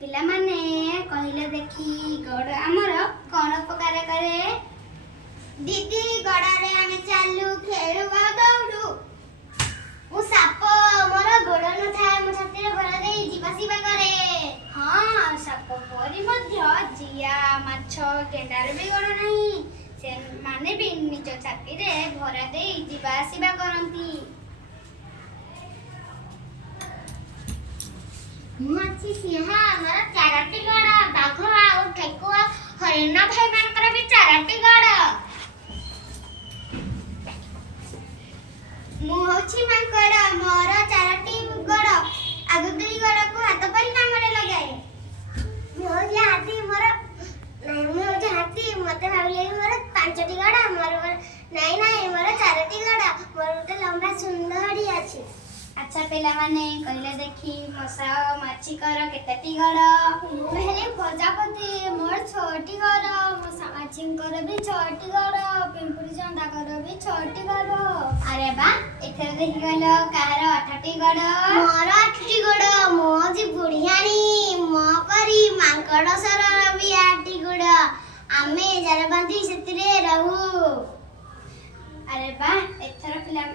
पिला माने कहले देखी गड़ आमर कौन उपकार करे? दीदी गड़ारे आमे चालू खेलु आ दौड़ू। मु साप मोर गोड़ न थाए मु छातीरे भरा देई जीवासीबा करे। हाँ साप परी मध्य जिया माछ गेंडार भी गड़ नहीं से माने भी निज छाती रे भरा दे जीवा आसीबा करंती। मु अछि सिंह मोर चारटी गड़ बाघ आ ठेकुआ हरिण भाई मानकर भी चारटी गड़। मु होछि मांकड़ मोर चारटी गड़ आगु दुई गड़ को हाथ परि नामरे लगाए। मु होछि हाथी मोर नहीं मु होछि हाथी मते भाबिले मोर पांचटी गड़ मोर नहीं नहीं मोर चारटी गड़ मोर गोटे लंबा सुंदरी अछि। अच्छा पिला माने कहले देखी मशा माछी कर केतेटी गड़? मु हेले प्रजापति मोर छोटी गड़ मशा माछी कर भी छोटी गड़ पिंपुड़ी चंदा कर भी छोटी गड़। अरे बा एथरे देखि गलो काହାର 8टी गड़? मोर 8टी गड़ मो जी बुढ़ियानी मो करी मांकड़ सरर भी 8टी गड़ आमे जार बांधी सेतिरे रहू। अरे बा एथर पिला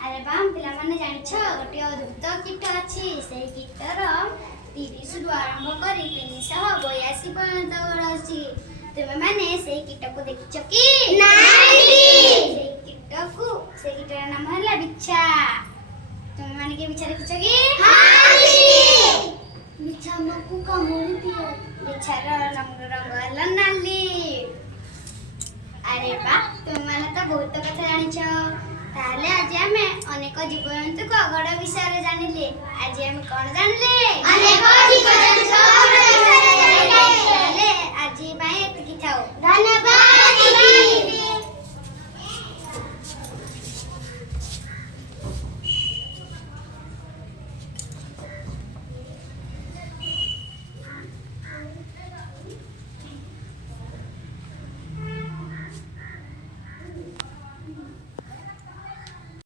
अरे बा पिला माने जानिछ गोटे अद्भुत कीट अछि सेही कीटर 30 रु आरंभ करी 382 पर्यंत गड़ अछि। तुमे माने सेही कीट को देखिछ की? नाही से कीटर नाम हला बिच्छा। तुमे माने के बिच्छा देखिछ की? हां दीदी बिच्छा मकु कामुड़ी दियो। बिच्छार रंग हला नाली। अरे बा तुमे माने तो बहुत कथा जानिछ। ताले आज आमे अनेक जीवजंतु को गड़ विषय रे जानिले। आज आमे कोन जानले? अनेक